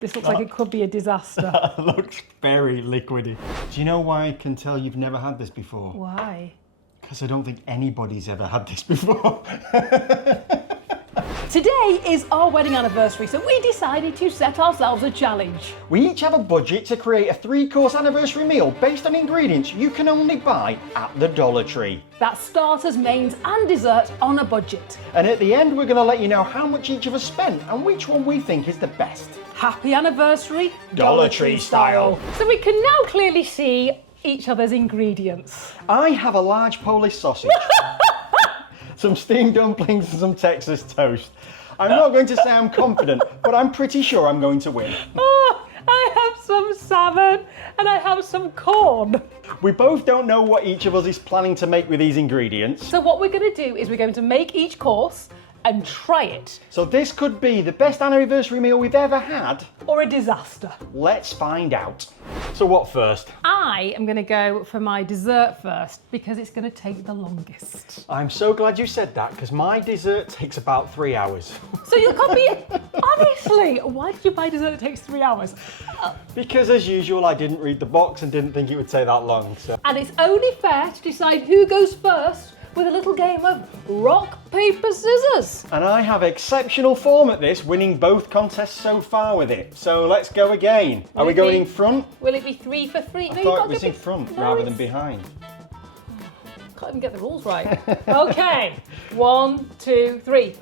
This looks like it could be a disaster. Looks very liquidy. Do you know why I can tell you've never had this before? Why? Because I don't think anybody's ever had this before. Today is our wedding anniversary, so we decided to set ourselves a challenge. We each have a budget to create a 3-course anniversary meal based on ingredients you can only buy at the Dollar Tree. That's starters, mains and dessert on a budget. And at the end, we're going to let you know how much each of us spent and which one we think is the best. Happy anniversary, Dollar Tree style. So we can now clearly see each other's ingredients. I have a large Polish sausage, some steamed dumplings and some Texas toast. I'm not going to say I'm confident, but I'm pretty sure I'm going to win. Oh, I have some salmon and I have some corn. We both don't know what each of us is planning to make with these ingredients. So what we're going to do is we're going to make each course and try it. So this could be the best anniversary meal we've ever had. Or a disaster. Let's find out. So what first? I am going to go for my dessert first because it's going to take the longest. I'm so glad you said that because my dessert takes about 3 hours. So you can't be... Honestly, why did you buy dessert that takes 3 hours? Because as usual, I didn't read the box and didn't think it would take that long. So. And it's only fair to decide who goes first with a little game of rock, paper, scissors. And I have exceptional form at this, winning both contests so far with it. So let's go again. Are we going in front? Will it be 3 for 3? I thought it was in front rather than behind. Can't even get the rules right. Okay, 1, 2, 3.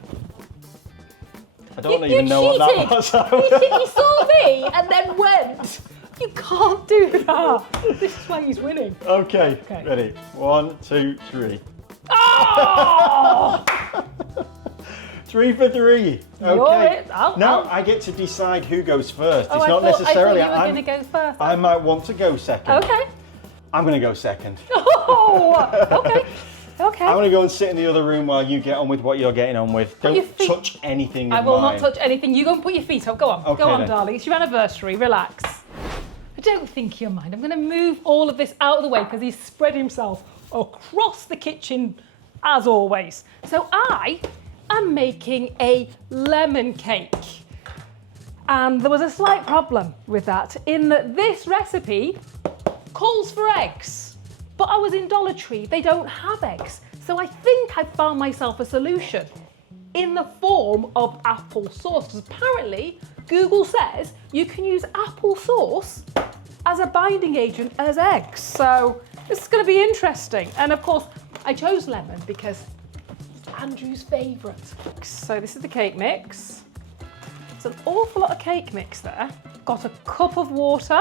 I don't even know what that was. You saw me and then went. You can't do that. This is why he's winning. Okay, ready? 1, 2, 3. Oh! 3 for 3. Okay. Now I'll... I get to decide who goes first. Oh, it's not necessarily. I thought you were going to go first. I might want to go second. Okay. I'm going to go second. Oh, okay. Okay. I'm going to go and sit in the other room while you get on with what you're getting on with. Don't touch anything. I will not touch anything. You go and put your feet up. Go on. Okay, go on, then. darling. It's your anniversary. Relax. I don't think you'll mind. I'm going to move all of this out of the way because he's spread himself across the kitchen as always. So I am making a lemon cake. And there was a slight problem with that in that this recipe calls for eggs. But I was in Dollar Tree, they don't have eggs. So I think I found myself a solution in the form of apple sauce. Because apparently Google says you can use apple sauce as a binding agent as eggs. So this is going to be interesting. And of course, I chose lemon because it's Andrew's favourite. So this is the cake mix. It's an awful lot of cake mix there. Got a cup of water.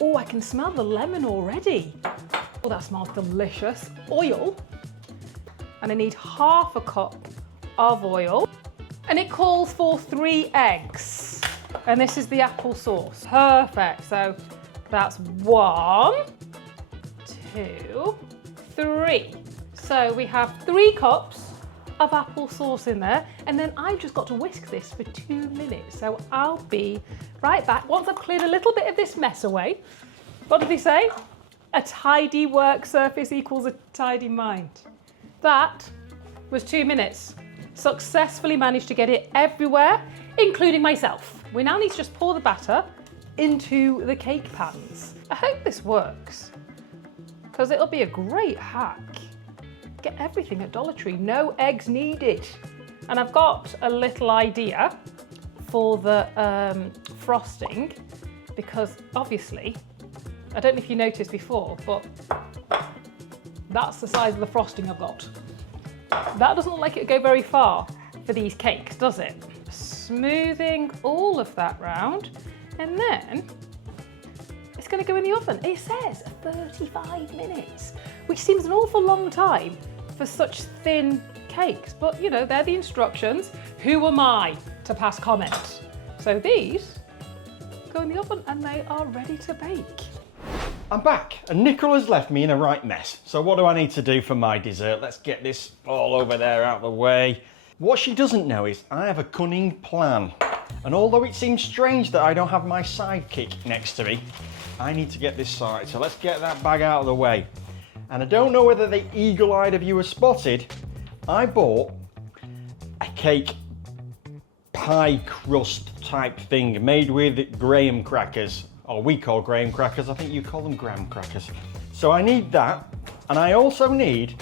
Oh, I can smell the lemon already. Oh, that smells delicious. Oil. And I need half a cup of oil. And it calls for 3 eggs. And this is the apple sauce. Perfect. So that's 1, 2, 3. So we have 3 cups of apple sauce in there. And then I've just got to whisk this for 2 minutes. So I'll be right back once I've cleared a little bit of this mess away. What did he say? A tidy work surface equals a tidy mind. That was 2 minutes. Successfully managed to get it everywhere, including myself. We now need to just pour the batter into the cake pans. I hope this works, because it'll be a great hack. Get everything at Dollar Tree, no eggs needed. And I've got a little idea for the frosting, because obviously, I don't know if you noticed before, but that's the size of the frosting I've got. That doesn't look like it would go very far for these cakes, does it? Smoothing all of that round, and then it's going to go in the oven. It says 35 minutes, which seems an awful long time for such thin cakes, but you know, they're the instructions. Who am I to pass comment? So these go in the oven and they are ready to bake. I'm back and Nicola's left me in a right mess. So what do I need to do for my dessert? Let's get this all over there out of the way. What she doesn't know is I have a cunning plan. And although it seems strange that I don't have my sidekick next to me, I need to get this sorted. So let's get that bag out of the way. And I don't know whether the eagle-eyed of you have spotted, I bought a cake pie crust type thing made with graham crackers, or we call graham crackers, I think you call them graham crackers. So I need that, and I also need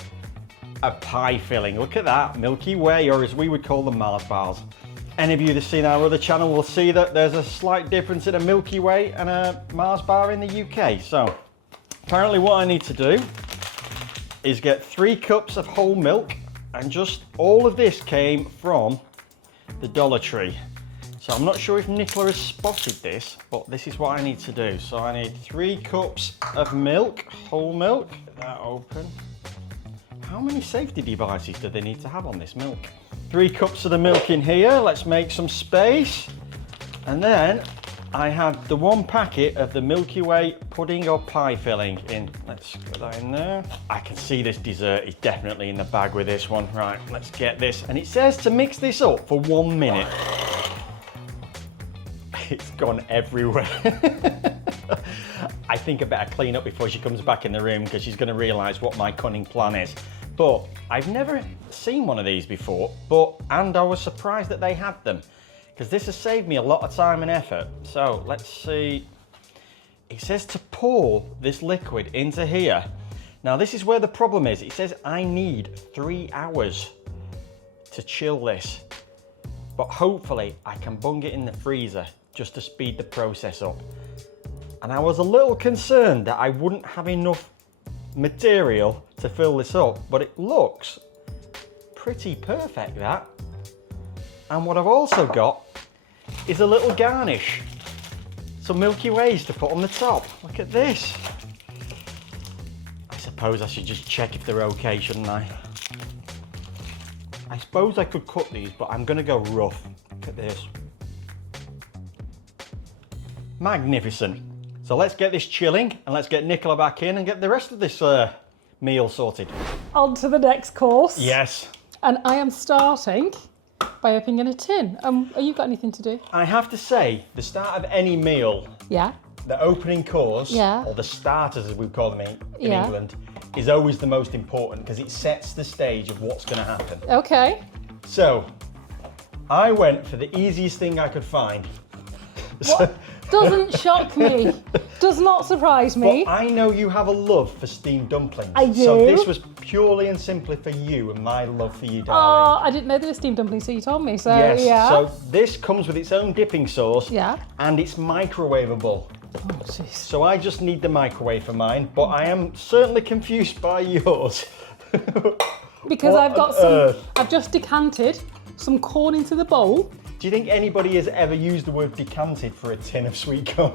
a pie filling. Look at that, Milky Way, or as we would call them, Mars bars. Any of you that seen our other channel will see that there's a slight difference in a Milky Way and a Mars bar in the UK. So apparently what I need to do is get 3 cups of whole milk, and just all of this came from the Dollar Tree. So I'm not sure if Nicola has spotted this, but this is what I need to do. So I need 3 cups of milk, whole milk. Get that open. How many safety devices do they need to have on this milk? 3 cups of the milk in here. Let's make some space. And then I have the 1 packet of the Milky Way pudding or pie filling in. Let's put that in there. I can see this dessert is definitely in the bag with this one. Right, let's get this. And it says to mix this up for 1 minute. It's gone everywhere. I think I better clean up before she comes back in the room, because she's going to realise what my cunning plan is. But I've never seen one of these before, and I was surprised that they had them, because this has saved me a lot of time and effort. So let's see. It says to pour this liquid into here. Now this is where the problem is. It says I need 3 hours to chill this, but hopefully I can bung it in the freezer just to speed the process up. And I was a little concerned that I wouldn't have enough material to fill this up, but it looks pretty perfect, that. And what I've also got is a little garnish. Some Milky Ways to put on the top. Look at this. I suppose I should just check if they're okay, shouldn't I? I suppose I could cut these, but I'm gonna go rough. Look at this. Magnificent. So let's get this chilling, and let's get Nicola back in and get the rest of this meal sorted. On to the next course. Yes. And I am starting by opening a tin. Have you got anything to do? I have to say, the start of any meal, Yeah. the opening course, Yeah. or the starters as we call them in Yeah. England, is always the most important, because it sets the stage of what's going to happen. Okay. So, I went for the easiest thing I could find. What? Doesn't shock me. Does not surprise me. But I know you have a love for steamed dumplings. I do. So this was purely and simply for you and my love for you, darling. Oh, I didn't know there were steamed dumplings, so you told me. So Yes, yeah. so this comes with its own dipping sauce. Yeah. And it's microwavable. Oh, jeez. So I just need the microwave for mine, but I am certainly confused by yours. Because What I've got on some. earth? I've just decanted some corn into the bowl. Do you think anybody has ever used the word decanted for a tin of sweet corn?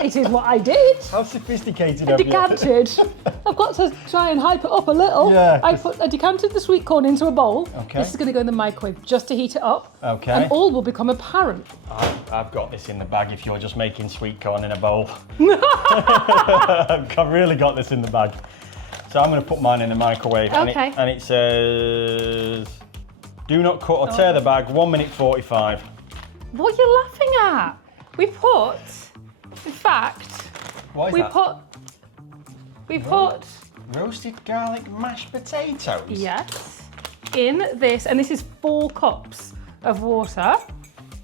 It is what I did. How sophisticated have you? Decanted. I've got to try and hype it up a little. Yeah. I decanted the sweet corn into a bowl. Okay. This is going to go in the microwave just to heat it up. Okay. And all will become apparent. I've got this in the bag if you're just making sweet corn in a bowl. I've really got this in the bag. So I'm going to put mine in the microwave. Okay. And it says, do not cut or tear the bag, 1 minute 45. What are you laughing at? We put, in fact, What is we that? put, Roasted garlic mashed potatoes? yes, in this, and this is 4 cups of water.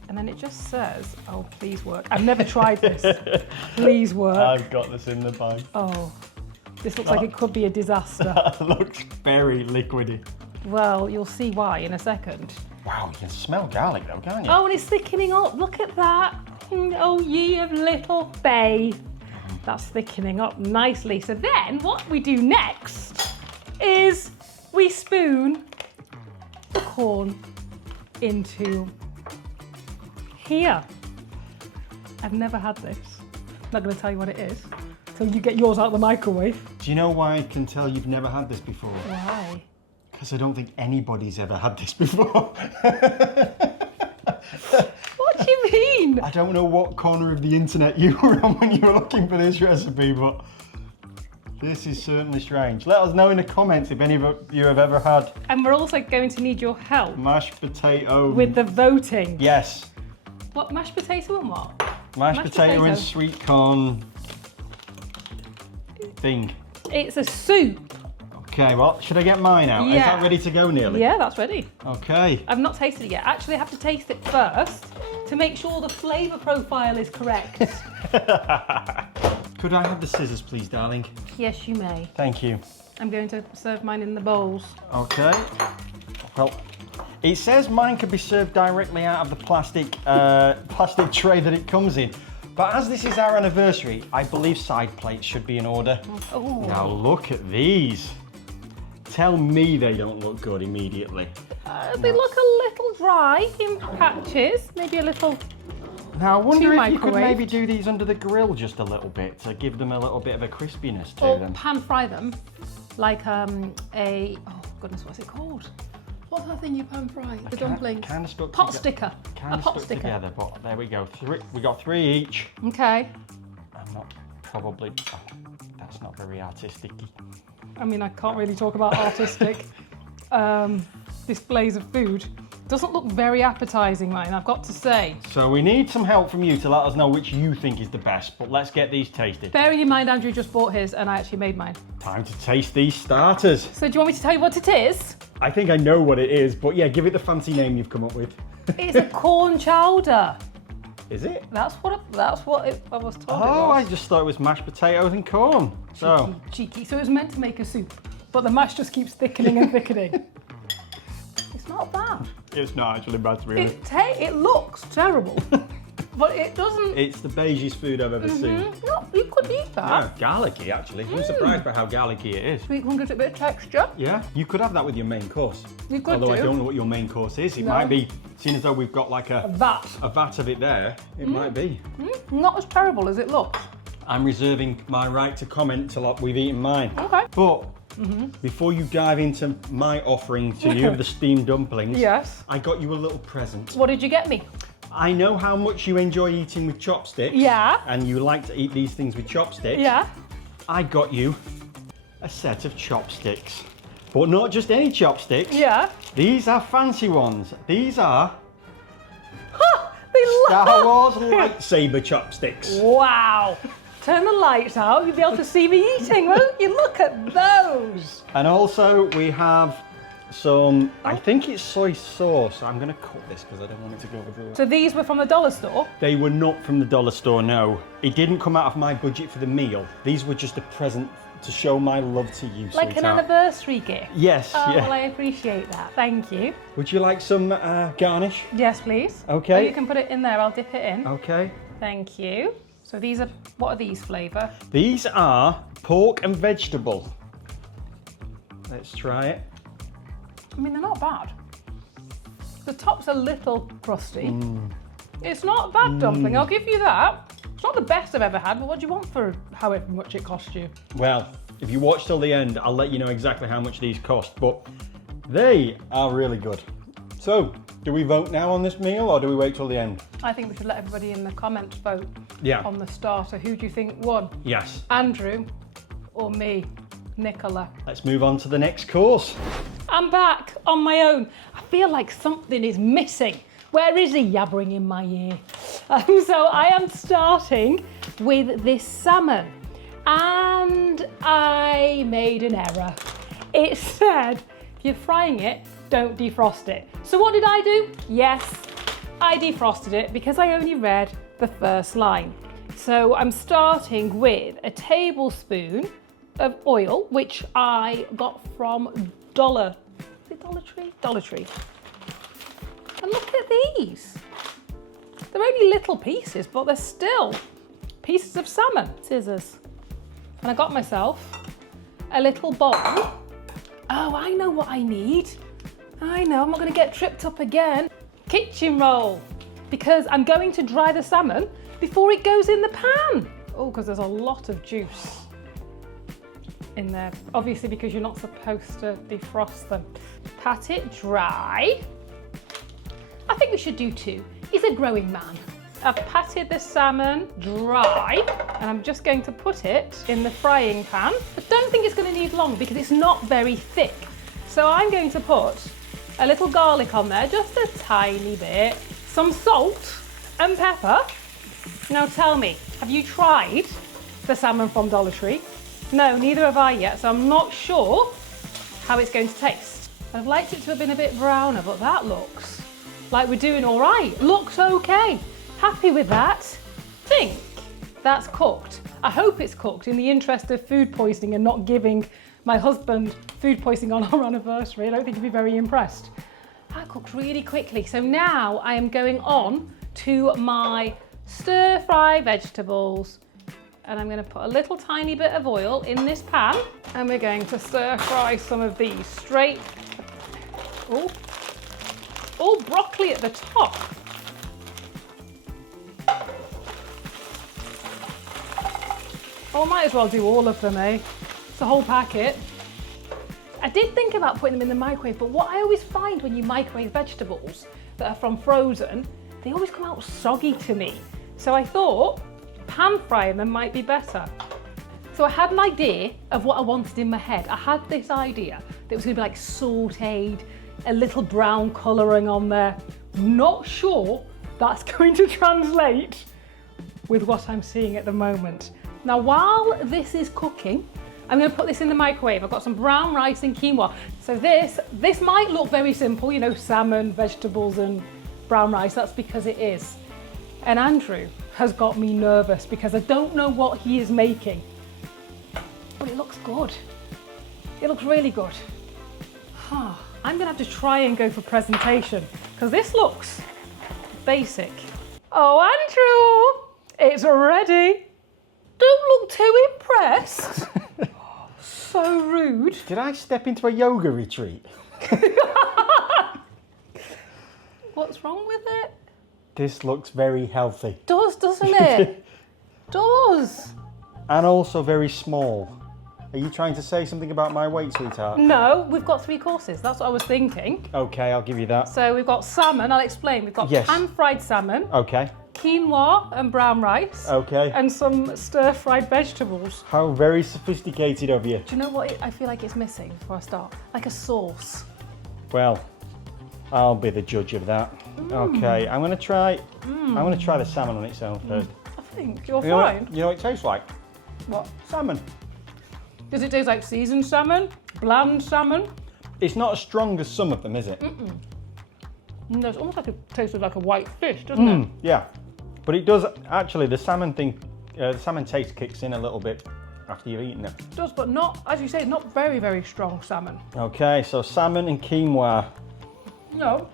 And then it just says, oh, please work. I've never tried this. Please work. I've got this in the bag. Oh, this looks like it could be a disaster. That looks very liquidy. Well, you'll see why in a second. Wow, you can smell garlic though, can't you? Oh, and it's thickening up. Look at that. Oh, ye of little faith. That's thickening up nicely. So then what we do next is we spoon the corn into here. I've never had this. I'm not going to tell you what it is till you get yours out of the microwave. Do you know why I can tell you've never had this before? Why? Because I don't think anybody's ever had this before. What do you mean? I don't know what corner of the internet you were on when you were looking for this recipe, but this is certainly strange. Let us know in the comments if any of you have ever had And we're also going to need your help mashed potato. with the voting. Yes, What, mashed potato and what? mashed potato and potato. sweet corn thing. It's a soup. Okay, well, should I get mine out? Is Yeah. that ready to go nearly? Yeah, that's ready. Okay. I've not tasted it yet. Actually, I have to taste it first to make sure the flavour profile is correct. Could I have the scissors, please, darling? Yes, you may. Thank you. I'm going to serve mine in the bowls. Okay. Well, it says mine could be served directly out of the plastic tray that it comes in. But as this is our anniversary, I believe side plates should be in order. Oh. Now look at these. Tell me they don't look good immediately. They look a little dry in patches, maybe a little. Now I wonder Too if you could microwaved. maybe do these under the grill just a little bit to give them a little bit of a crispiness to Or them. pan fry them, like oh goodness, what's it called? What's that thing you pan fry? The dumplings. Kind of stuck Pot toge- sticker. Kind A of pot stuck sticker. together, but there we go. We got 3 each. Okay. I'm not probably. Oh, that's not very artistic. I mean, I can't really talk about artistic displays of food. Doesn't look very appetising, mine, I've got to say. So we need some help from you to let us know which you think is the best, but let's get these tasted. Bearing in mind, Andrew just bought his and I actually made mine. Time to taste these starters. So do you want me to tell you what it is? I think I know what it is, but yeah, give it the fancy name you've come up with. It's a corn chowder. Is it? That's what I was told it Oh, was. I just thought it was mashed potatoes and corn. So, Cheeky. So it was meant to make a soup, but the mash just keeps thickening and thickening. It's not bad. it's not actually bad to be honest. It looks terrible, but it doesn't. It's the beigest food I've ever seen. No, you could eat that. Yeah, garlicky actually. I'm surprised by how garlicky it is. Sweet gives it a bit of texture. Yeah, you could have that with your main course. You could Although I do. don't know what your main course is. It No. might be, seeing as though we've got like a That. vat of it there, it might be. Not as terrible as it looks. I'm reserving my right to comment till we've eaten mine. Okay. But before you dive into my offering to you of the steamed dumplings, Yes. I got you a little present. What did you get me? I know how much you enjoy eating with chopsticks. Yeah. And you like to eat these things with chopsticks. Yeah. I got you a set of chopsticks. But not just any chopsticks. Yeah. These are fancy ones. These are They Star Wars Lightsaber Chopsticks. Wow. Turn the lights out, you'll be able to see me eating, won't you? Look at those. And also we have some, I think it's soy sauce. I'm going to cut this because I don't want it to go everywhere. So these were from the dollar store? They were not from the dollar store, no. It didn't come out of my budget for the meal. These were just a present to show my love to you, Like an sweetheart. anniversary gift? Yes, Oh, yeah. well, I appreciate that. Thank you. Would you like some garnish? Yes, please. Okay. Oh, you can put it in there. I'll dip it in. Okay. Thank you. So these are, what are these flavour? These are pork and vegetable. Let's try it. I mean, they're not bad. The top's a little crusty. It's not a bad dumpling, I'll give you that. It's not the best I've ever had, but what do you want for however much it cost you? Well, if you watch till the end, I'll let you know exactly how much these cost, but they are really good. So, do we vote now on this meal or do we wait till the end? I think we should let everybody in the comments vote Yeah. on the starter. Who do you think won? Yes. Andrew or me, Nicola? Let's move on to the next course. I'm back on my own. I feel like something is missing. Where is he yabbering in my ear? So I am starting with this salmon. And I made an error. It said, if you're frying it, don't defrost it. So what did I do? Yes, I defrosted it because I only read the first line. So I'm starting with a tablespoon of oil, which I got from Dollar Tree? Dollar Tree. And look at these. They're only little pieces, but they're still pieces of salmon. Scissors. And I got myself a little bowl. Oh, I know what I need. I know, I'm not going to get tripped up again. Kitchen roll. Because I'm going to dry the salmon before it goes in the pan. Oh, because there's a lot of juice in there. Obviously, because you're not supposed to defrost them. Pat it dry. I think we should do two. He's a growing man. I've patted the salmon dry and I'm just going to put it in the frying pan. I don't think it's going to need long because it's not very thick. So I'm going to put a little garlic on there, just a tiny bit, some salt and pepper. Now tell me, have you tried the salmon from Dollar Tree? No, neither have I yet, so I'm not sure how it's going to taste. I'd have liked it to have been a bit browner, but that looks like we're doing all right. Looks okay. Happy with that. Think that's cooked. I hope it's cooked in the interest of food poisoning and not giving my husband food poisoning on our anniversary. I don't think he'd be very impressed. That cooked really quickly. So now I am going on to my stir fry vegetables, and I'm going to put a little tiny bit of oil in this pan, and we're going to stir fry some of these straight. Oh, broccoli at the top. Oh, I might as well do all of them, eh? It's a whole packet. I did think about putting them in the microwave, but what I always find when you microwave vegetables that are from frozen, they always come out soggy to me. So I thought pan frying them might be better. So I had an idea of what I wanted in my head. I had this idea that it was gonna be like sauteed, a little brown colouring on there. Not sure that's going to translate with what I'm seeing at the moment. Now, while this is cooking, I'm going to put this in the microwave. I've got some brown rice and quinoa. So this might look very simple, you know, salmon, vegetables and brown rice. That's because it is. And Andrew has got me nervous because I don't know what he is making. But it looks good. It looks really good. I'm going to have to try and go for presentation because this looks basic. Oh, Andrew, it's ready. Don't look too impressed. So rude. Did I step into a yoga retreat? What's wrong with it? This looks very healthy. Does, doesn't it? Does. And also very small. Are you trying to say something about my weight, sweetheart? No, we've got 3 courses. That's what I was thinking. Okay, I'll give you that. So we've got salmon, I'll explain. We've got pan-fried salmon. Okay. Quinoa and brown rice. Okay. And some stir-fried vegetables. How very sophisticated of you. Do you know what I feel like it's missing before I start? Like a sauce. Well, I'll be the judge of that. Okay, I'm gonna try the salmon on its own first. I think you're fine. fine. You know what it tastes like? What? Salmon. Does it taste like seasoned salmon? Bland salmon? It's not as strong as some of them, is it? No, it's almost like it tastes like a white fish, doesn't it? Yeah, but it does actually. The salmon thing, the salmon taste kicks in a little bit after you've eaten it. It does, but not, as you say, not very, very strong salmon. Okay, so salmon and quinoa. No.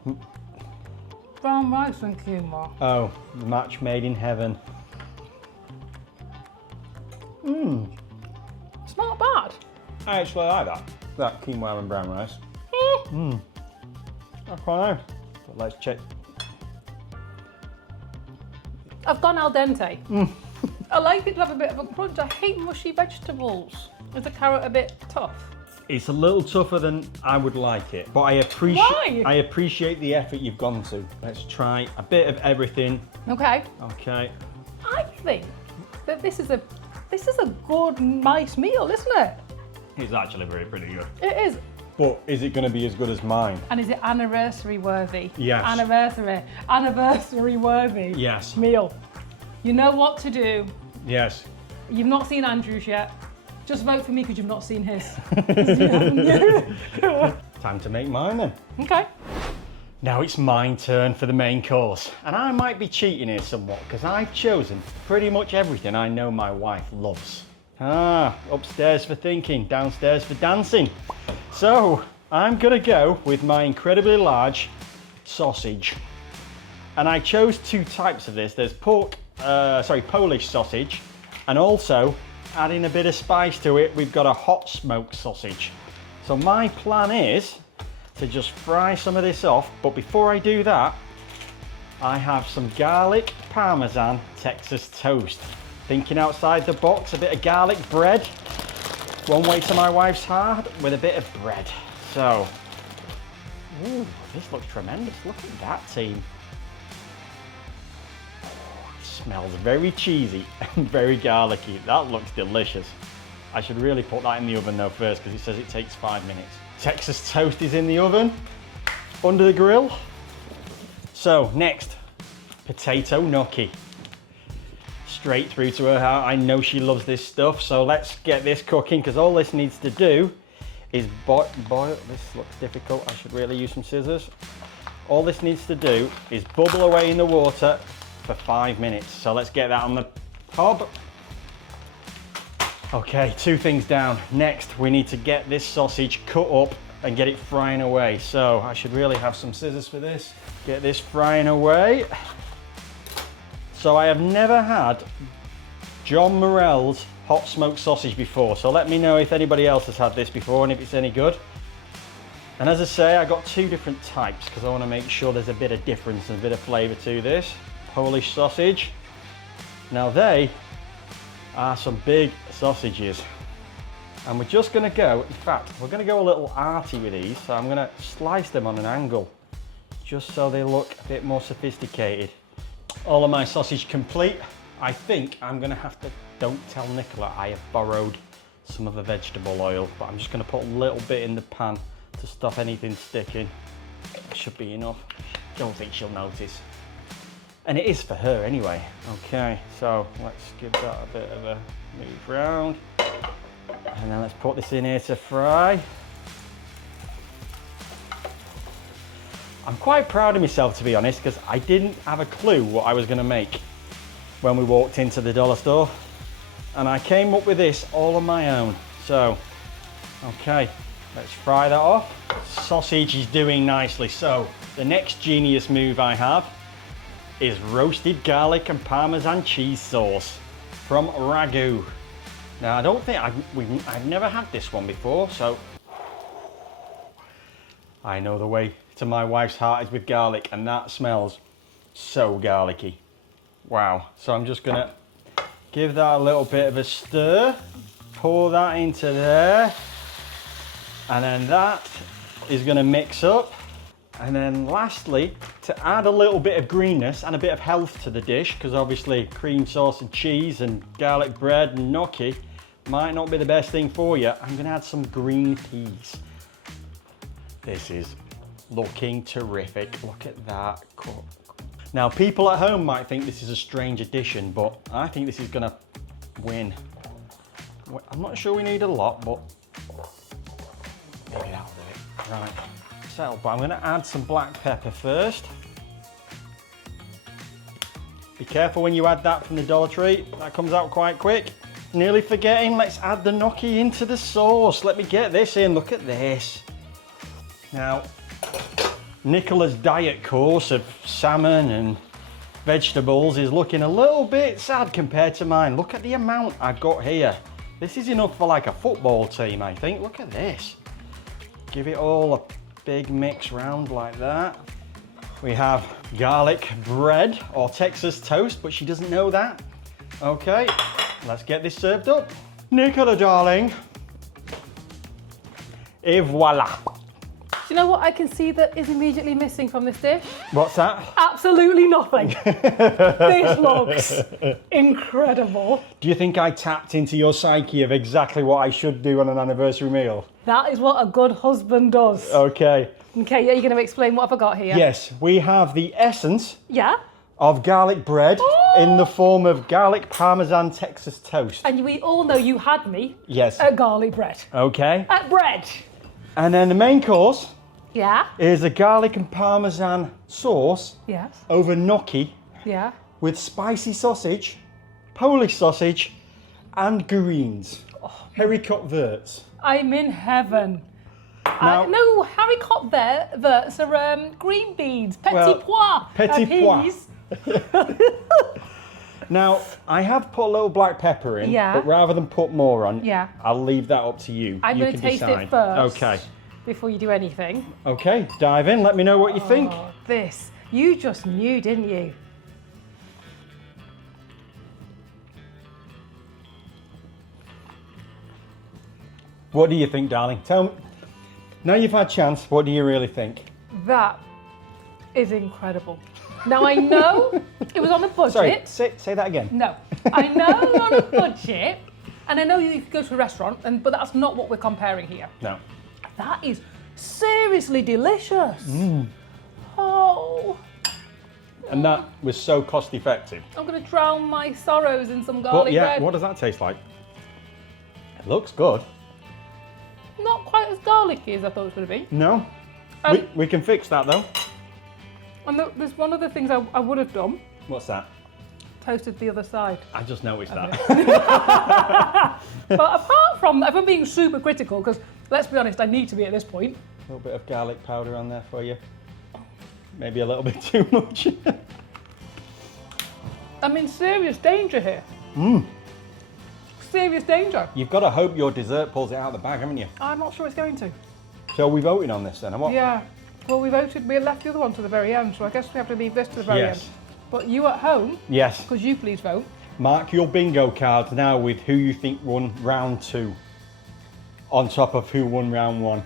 Brown rice and quinoa. Oh, match made in heaven. It's not bad. I actually like that quinoa and brown rice. That's quite nice. But let's check. I've gone al dente. I like it to have a bit of a crunch. I hate mushy vegetables. Is the carrot a bit tough? It's a little tougher than I would like it, but I appreciate the effort you've gone to. Let's try a bit of everything. Okay. Okay. I think that this is a good, nice meal, isn't it? It's actually pretty good. It is. But is it going to be as good as mine? And is it anniversary worthy? Yes. Anniversary worthy. Yes. Meal. You know what to do. Yes. You've not seen Andrew's yet. Just vote for me because you've not seen his. Time to make mine then. Okay. Now it's my turn for the main course. And I might be cheating here somewhat because I've chosen pretty much everything I know my wife loves. Upstairs for thinking, downstairs for dancing. So I'm gonna go with my incredibly large sausage. And I chose 2 types of this. There's Polish sausage, and also adding a bit of spice to it, we've got a hot smoked sausage. So my plan is to just fry some of this off, but before I do that, I have some garlic parmesan Texas toast. Thinking outside the box, a bit of garlic bread. One way to my wife's heart with a bit of bread. So, ooh, this looks tremendous. Look at that, team. It smells very cheesy and very garlicky. That looks delicious. I should really put that in the oven though first because it says it takes 5 minutes. Texas toast is in the oven, under the grill. So next, potato gnocchi. Straight through to her heart. I know she loves this stuff, so let's get this cooking because all this needs to do is boil. This looks difficult. I should really use some scissors. all this needs to do is bubble away in the water for 5 minutes. So let's get that on the hob. Okay, 2 things down. Next, we need to get this sausage cut up and get it frying away. So I should really have some scissors for this. Get this frying away. So I have never had John Morell's hot smoked sausage before. So let me know if anybody else has had this before and if it's any good. And as I say, I got 2 different types because I want to make sure there's a bit of difference and a bit of flavour to this. Polish sausage. Now they are some big sausages. And we're just going to go, in fact, we're going to go a little arty with these. So I'm going to slice them on an angle just so they look a bit more sophisticated. All of my sausage complete. I think I'm going to have to, don't tell Nicola I have borrowed some of the vegetable oil, but I'm just going to put a little bit in the pan to stop anything sticking. That should be enough. Don't think she'll notice. And it is for her anyway. Okay, so let's give that a bit of a move round. And then let's put this in here to fry. I'm quite proud of myself, to be honest, because I didn't have a clue what I was going to make when we walked into the dollar store. And I came up with this all on my own. So, okay, let's fry that off. Sausage is doing nicely. So the next genius move I have is roasted garlic and Parmesan cheese sauce from Ragu. Now I don't think I've never had this one before, so I know the way to my wife's heart is with garlic, and that smells so garlicky. Wow. So I'm just gonna give that a little bit of a stir, pour that into there, and then that is gonna mix up. And then lastly, to add a little bit of greenness and a bit of health to the dish, because obviously cream sauce and cheese and garlic bread and gnocchi might not be the best thing for you, I'm gonna add some green peas. This is looking terrific. Look at that. Now, people at home might think this is a strange addition, but I think this is gonna win. I'm not sure we need a lot, but maybe that'll do it. Right. So, but I'm going to add some black pepper first. Be careful when you add that from the Dollar Tree, that comes out quite quick. Nearly forgetting, let's add the gnocchi into the sauce. Let me get this in, look at this. Now, Nicola's diet course of salmon and vegetables is looking a little bit sad compared to mine. Look at the amount I've got here. This is enough for like a football team, I think. Look at this. Give it all a big mix round like that. We have garlic bread or Texas toast, but she doesn't know that. Okay, let's get this served up. Nicola, darling. Et voila. Do you know what I can see that is immediately missing from this dish? What's that? Absolutely nothing. This looks incredible. Do you think I tapped into your psyche of exactly what I should do on an anniversary meal? That is what a good husband does. Okay. Okay, yeah, you're going to explain what I've got here? Yes, we have the essence of garlic bread in the form of garlic Parmesan Texas toast. And we all know you had me yes. at garlic bread. Okay. At bread. And then the main course Yeah. is a garlic and Parmesan sauce Yes. over gnocchi Yeah. with spicy sausage, Polish sausage, and greens. Haricot verts. I'm in heaven. Now- No, haricot verts are green beans, petit pois. Petit pois. Peas. Now, I have put a little black pepper in, Yeah. but rather than put more on, Yeah. I'll leave that up to you. I'm You going to can taste decide. it first. Okay. Before you do anything. Okay, dive in. Let me know what you think. Oh, this. You just knew, didn't you? What do you think, darling? Tell me. Now you've had a chance, what do you really think? That is incredible. Now I know it was on a budget. Sorry, say that again. No, I know we're on a budget, and I know you could go to a restaurant, but that's not what we're comparing here. No. That is seriously delicious. Oh. And that was so cost effective. I'm going to drown my sorrows in some garlic bread. What does that taste like? It looks good. Not quite as garlicky as I thought it was going to be. No. We can fix that though. And there's one of the things I would have done. What's that? Toasted the other side. I just noticed that. But apart from that, if I'm being super critical, because let's be honest, I need to be at this point. A little bit of garlic powder on there for you. Maybe a little bit too much. I'm in serious danger here. Serious danger. You've got to hope your dessert pulls it out of the bag, haven't you? I'm not sure it's going to. So are we voting on this then? Or what? Yeah. Well, we left the other one to the very end, so I guess we have to leave this to the very end. But you at home, Yes. could you please vote? Mark your bingo cards now with who you think won round 2 on top of who won round 1.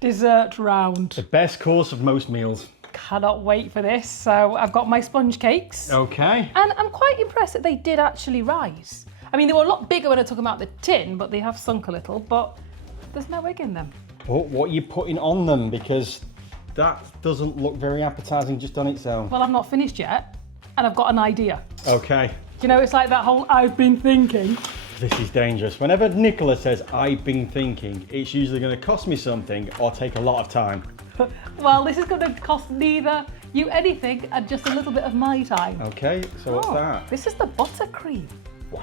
Dessert round. The best course of most meals. Cannot wait for this. So I've got my sponge cakes. Okay. And I'm quite impressed that they did actually rise. I mean, they were a lot bigger when I took them out the tin, but they have sunk a little, but there's no egg in them. But what are you putting on them? Because that doesn't look very appetizing just on its own. Well, I've not finished yet, and I've got an idea. Okay. You know, it's like that whole I've been thinking. This is dangerous. Whenever Nicola says, I've been thinking, it's usually going to cost me something or take a lot of time. Well, this is going to cost neither you anything and just a little bit of my time. Okay, so what's that? This is the buttercream. Wow.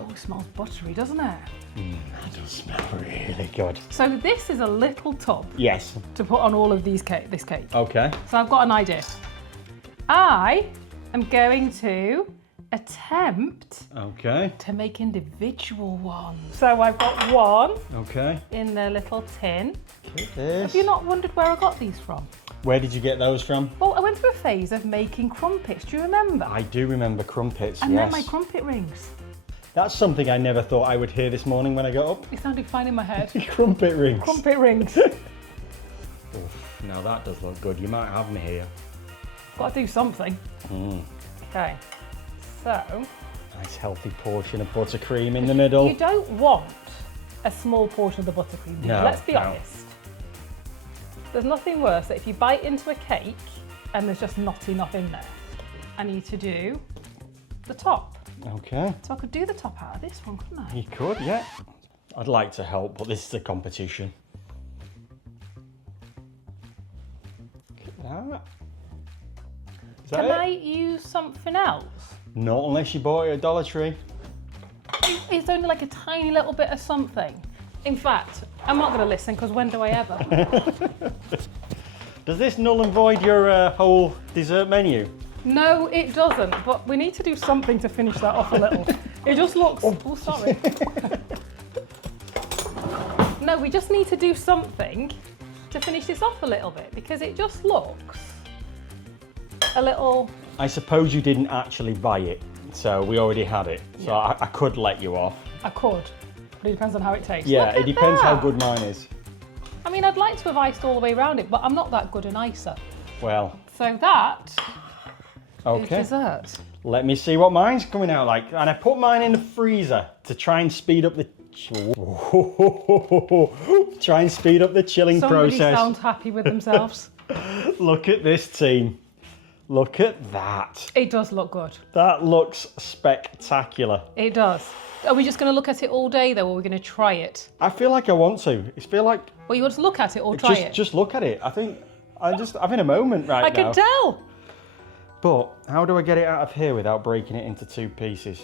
Oh, it smells buttery, doesn't it? That does smell really good. So this is a little tub Yes. to put on all of this cake. Okay. So I've got an idea. I am going to attempt Okay. to make individual ones. So I've got one Okay. in the little tin. Look at this. Have you not wondered where I got these from? Where did you get those from? Well, I went through a phase of making crumpets. Do you remember? I do remember crumpets, And yes. then my crumpet rings. That's something I never thought I would hear this morning when I got up. It sounded fine in my head. Crumpet rings. Crumpet rings. Oof, now that does look good. You might have me here. Got to do something. Okay. So. Nice healthy portion of buttercream in the middle. You don't want a small portion of the buttercream, do you? No, Let's be no. honest. There's nothing worse than if you bite into a cake and there's just not enough in there. I need to do the top. Okay. So I could do the top out of this one, couldn't I? You could, yeah. I'd like to help, but this is a competition. Look at that. Is that Can it? I use something else? Not unless you bought it at Dollar Tree. It's only like a tiny little bit of something. In fact, I'm not going to listen because when do I ever? Does this null and void your whole dessert menu? No, it doesn't, but we need to do something to finish that off a little. It just looks... Oh, sorry. No, we just need to do something to finish this off a little bit because it just looks a little... I suppose you didn't actually buy it, so we already had it. So Yeah. I could let you off. I could, but it depends on how it tastes. Yeah, Look it at depends how that. good mine is. I mean, I'd like to have iced all the way around it, but I'm not that good an icer. Well, So that is okay. dessert. Let me see what mine's coming out like. And I put mine in the freezer to try and speed up the try and speed up the chilling Somebody process. sounds happy with themselves. Look at this team. Look at that. It does look good. That looks spectacular. It does. Are we just going to look at it all day though, or are we going to try it? I feel like I want to. I feel like Well, you want to look at it or try it? just look at it. I think I'm just having a moment right I now. can tell. But how do I get it out of here without breaking it into 2 pieces?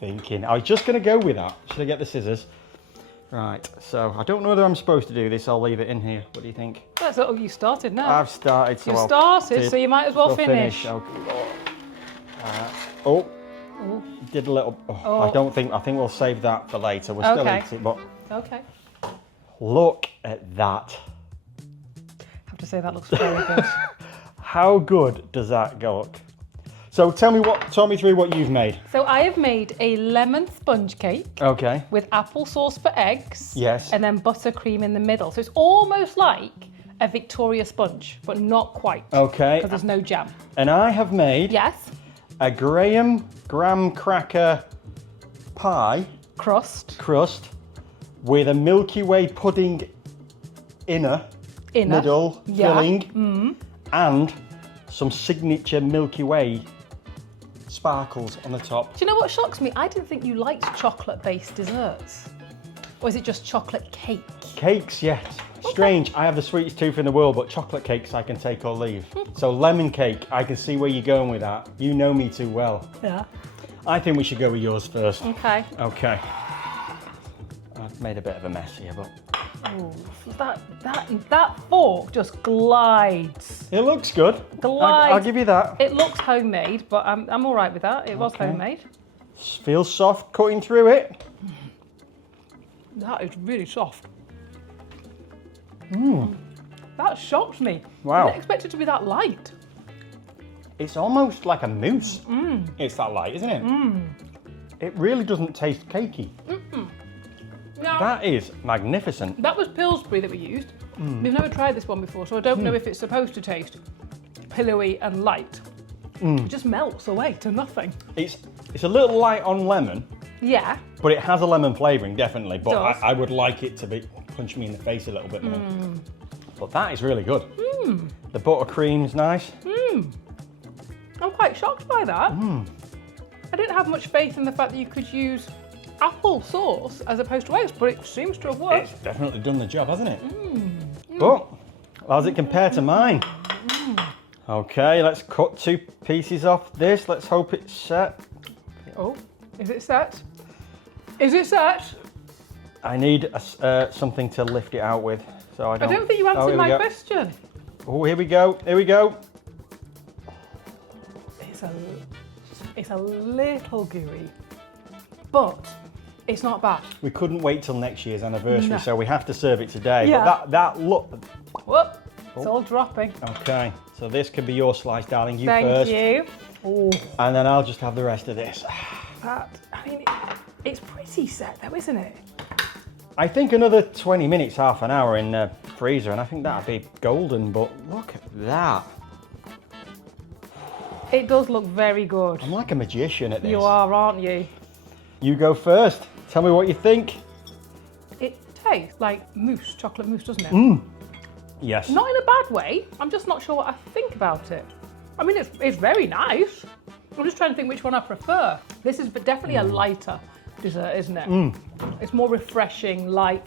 Thinking. I was just going to go with that. Should I get the scissors? Right, so I don't know whether I'm supposed to do this. I'll leave it in here. What do you think? That's oh, you started now. I've started, so You I'll started, so you might as well finish. Okay. Ooh. Did a little. Oh, I think we'll save that for later. We're still Okay. eating, but Okay. look at that. I have to say that looks very good. How good does that go look? So talk me through what you've made. So I have made a lemon sponge cake Okay. with applesauce for eggs. Yes. And then buttercream in the middle. So it's almost like a Victoria sponge, but not quite. Okay. Because there's no jam. And I have made Yes. a graham cracker pie Crust. crust with a Milky Way pudding inner. Middle Yeah. filling and some signature Milky Way sparkles on the top. Do you know what shocks me? I didn't think you liked chocolate-based desserts. Or is it just chocolate cake? Cakes, yes. Strange, I have the sweetest tooth in the world, but chocolate cakes I can take or leave. So lemon cake, I can see where you're going with that. You know me too well. Yeah. I think we should go with yours first. Okay. Okay. I've made a bit of a mess here, but... Oh, that fork just glides. It looks good. Glides. I'll give you that. It looks homemade, but I'm all right with that. It was Okay. homemade. Feels soft cutting through it. That is really soft. Mmm. That shocked me. Wow. I didn't expect it to be that light. It's almost like a mousse. Mm. It's that light, isn't it? Mm. It really doesn't taste cakey. Now, That is magnificent. that was Pillsbury that we used. We've never tried this one before, so I don't know if it's supposed to taste pillowy and light. It just melts away to nothing. It's a little light on lemon, Yeah. but it has a lemon flavouring, definitely. But Does. I would like it to be punch me in the face a little bit more. But that is really good. The buttercream's nice. I'm quite shocked by that. I didn't have much faith in the fact that you could use apple sauce as opposed to eggs, but it seems to have worked. It's definitely done the job, hasn't it? But how does it compare to mine? Okay, let's cut 2 pieces off this. Let's hope it's set. Oh, is it set? Is it set? I need something to lift it out with, so I I don't. don't think you answered here we my go. question. Oh, here we go. Here we go. It's a little gooey, but it's not bad. We couldn't wait till next year's anniversary, No. so we have to serve it today. Yeah. But that look. Whoop, it's all dropping. Okay, so this could be your slice, darling. You Thank first. you. Oh, And then I'll just have the rest of this. I mean, it's pretty set though, isn't it? I think another 20 minutes, half an hour in the freezer, and I think that'd be golden, but look at that. It does look very good. I'm like a magician at this. You are, aren't you? You go first. Tell me what you think. It tastes like mousse, chocolate mousse, doesn't it? Yes. Not in a bad way. I'm just not sure what I think about it. I mean, it's very nice. I'm just trying to think which one I prefer. This is definitely a lighter dessert, isn't it? It's more refreshing, light.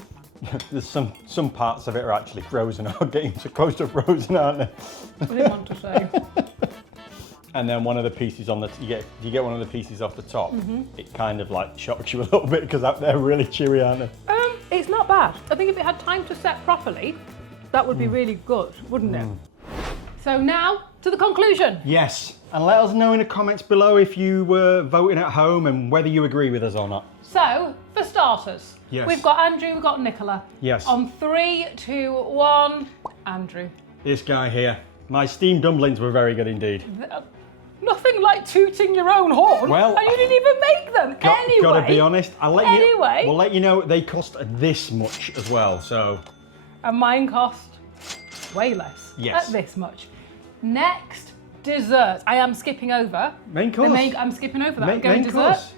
There's some parts of it are actually frozen or getting so close to frozen, aren't they? I didn't want to say. And then one of the pieces on the you get one of the pieces off the top. It kind of like shocks you a little bit because they're really chewy, aren't they? It's not bad. I think if it had time to set properly, that would be really good, wouldn't it? So now to the conclusion. Yes. And let us know in the comments below if you were voting at home and whether you agree with us or not. So, for starters, Yes. we've got Andrew, we've got Nicola. Yes. On 3, 2, 1, Andrew. This guy here. My steamed dumplings were very good indeed. Nothing like tooting your own horn. Well, and you didn't even make them. Anyway. Gotta be honest. We'll let you know they cost this much as well. So. And mine cost way less. Yes. At this much. Next, dessert. I am skipping over. Main course. I'm skipping over that. I'm going Main dessert. course.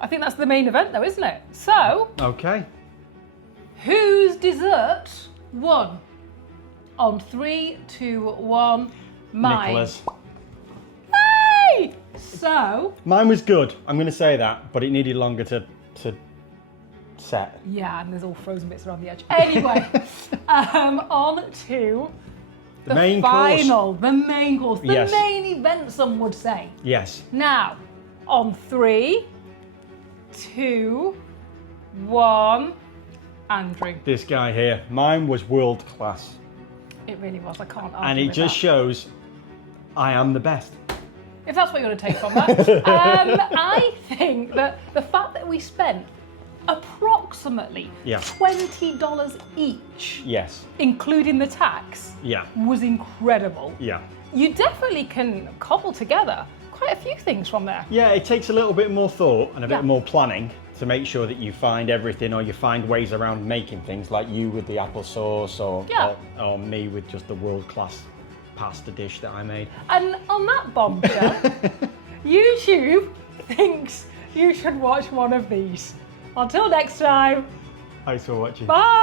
I think that's the main event though, isn't it? So, Okay. whose dessert won? On 3, 2, 1, mine. Nicola's. Hey! So, Mine was good. I'm going to say that, but it needed longer to set. yeah, and there's all frozen bits around the edge. Anyway, on to the main final, course. the main course, the Yes. main event, some would say. Yes. Now, on 3, 2, 1, Andrew. This guy here. Mine was world class. It really was. I can't argue And it with just that. shows I am the best. If that's what you want to take from that. I think that the fact that we spent approximately Yeah. $20 each, Yes. including the tax, Yeah. was incredible. Yeah. You definitely can cobble together quite a few things from there. Yeah, it takes a little bit more thought and a bit Yeah. more planning to make sure that you find everything, or you find ways around making things, like you with the applesauce, or me with just the world-class pasta dish that I made. And on that bombshell, YouTube thinks you should watch one of these. Until next time, Thanks for watching. bye!